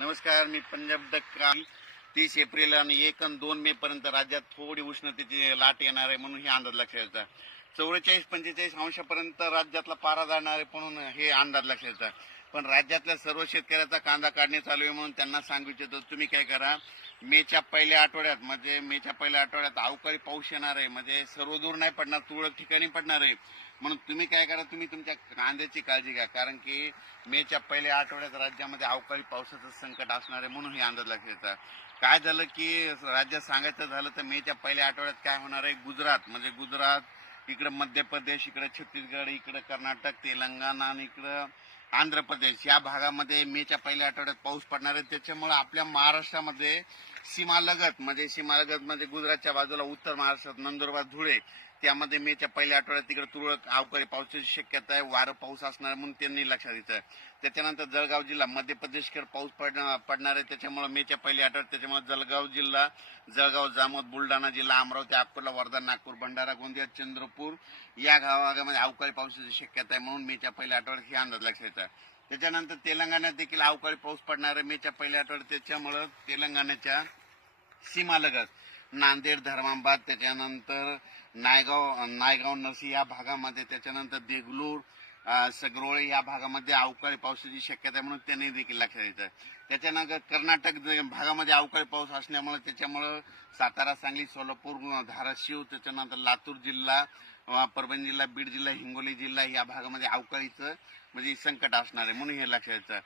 नमस्कार, मी पंजाब काल 30 एप्रिल आणि 1 आणि 2 मे पर्यंत राज्यात थोडी उष्णतेची लाट येणार आहे म्हणून हे अंदाज लक्षात येतात. 44-45 अंशापर्यंत राज्यातला पारा जाणार आहे म्हणून हे अंदाज लक्षात येतात. पण राज्यातल्या सर्व शेतकऱ्याचा कांदा काढणे चालू आहे म्हणून त्यांना सांगू इच्छितो, तुम्ही काय करा, मेच्या पहिल्या आठवड्यात अवकाळी पाऊस येणार आहे. म्हणजे सर्व दूर नाही पडणार, तुरळक ठिकाणी पडणार आहे. म्हणून तुम्ही काय करा, तुम्ही तुमच्या कांद्याची काळजी घ्या. कारण की मेच्या पहिल्या आठवड्यात राज्यामध्ये अवकाळी पावसाचं संकट असणार आहे म्हणून हे अंदाज लक्षात येतात. काय झालं की राज्यात सांगायचं झालं तर मेच्या पहिल्या आठवड्यात काय होणार आहे, गुजरात, इकडे मध्य प्रदेश, इकडे छत्तीसगड, इकडे कर्नाटक, तेलंगणा आणि इकडं आंध्र प्रदेश या भागामध्ये मेच्या पहिल्या आठवड्यात पाऊस पडणार आहे. त्याच्यामुळे आपल्या महाराष्ट्रामध्ये सीमालगत म्हणजे गुजरातच्या बाजूला उत्तर महाराष्ट्रात नंदुरबार, धुळे त्यामध्ये मेच्या पहिल्या आठवड्यात तिकडे तुरळक अवकाळी पावसाची शक्यता आहे. वारं पाऊस असणार म्हणून त्यांनी लक्षात घेतलं. त्याच्यानंतर जळगाव जिल्हा मध्य प्रदेशकडे पाऊस पडणार आहे. त्याच्यामुळे मेच्या पहिल्या आठवड्यात जळगाव, जामोद, बुलढाणा जिल्हा, अमरावती, अकोला, वर्धा, नागपूर, भंडारा, गोंदिया, चंद्रपूर या भागामध्ये अवकाळी पावसाची शक्यता आहे म्हणून मेच्या पहिल्या आठवड्यात हे अंदाज लक्षात येतात. त्याच्यानंतर तेलंगणात देखील अवकाळी पाऊस पडणार आहे मेच्या पहिल्या आठवड्यात. त्याच्यामुळे तेलंगणाच्या सीमालगत नांदेड, धर्माबाद, त्याच्यानंतर नायगाव नरसी या भागामध्ये, त्याच्यानंतर देगलूर, सगरोळे या भागामध्ये अवकाळी पावसाची शक्यता आहे म्हणून त्यांनी देखील लक्षात येतं. त्याच्यानंतर कर्नाटक भागामध्ये अवकाळी पाऊस असल्यामुळे त्याच्यामुळे सातारा, सांगली, सोलापूर, धाराशिव, त्याच्यानंतर लातूर जिल्हा, परभणी जिल्हा, बीड जिल्हा, हिंगोली जिल्हा या भागामध्ये अवकाळीचं म्हणजे संकट असणार आहे म्हणून हे लक्षात येतं.